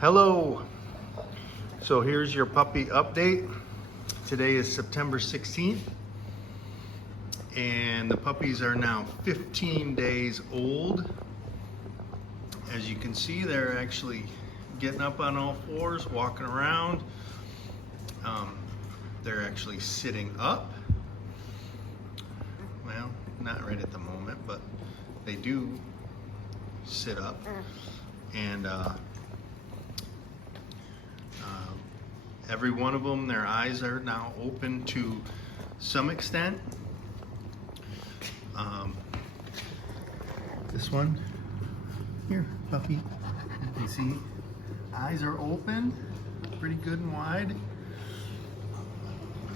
Hello. So here's your puppy update. Today is September 16th and the puppies are now 15 days old. As you can see, they're actually getting up on all fours, walking around. They're actually sitting up. Well, not right at the moment, but they do sit up. And every one of them, their eyes are now open to some extent. This one here, puppy, you can see eyes are open, pretty good and wide.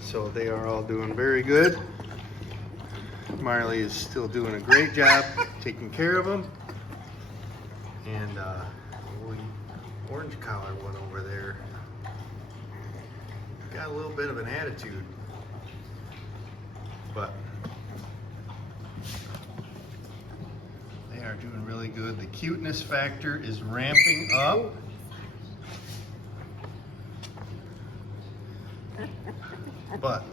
So they are all doing very good. Marley is still doing a great job taking care of them. And orange collar one over there got a little bit of an attitude, but they are doing really good. The cuteness factor is ramping up. But,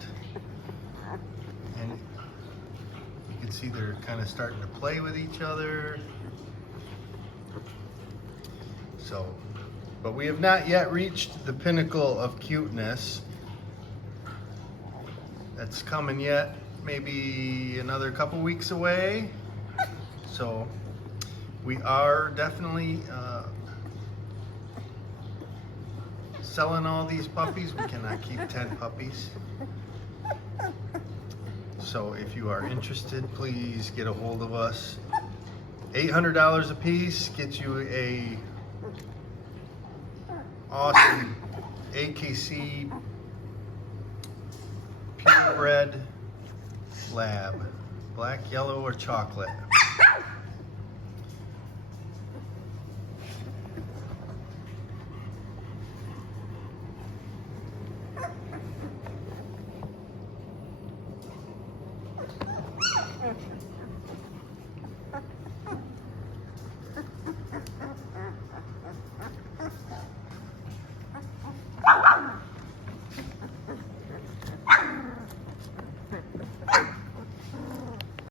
and you can see they're kind of starting to play with each other. So, but we have not yet reached the pinnacle of cuteness. That's coming yet, maybe another couple weeks away. So we are definitely selling all these puppies. We cannot keep 10 puppies. So if you are interested, please get a hold of us. $800 a piece gets you a awesome AKC purebred lab, black, yellow, or chocolate.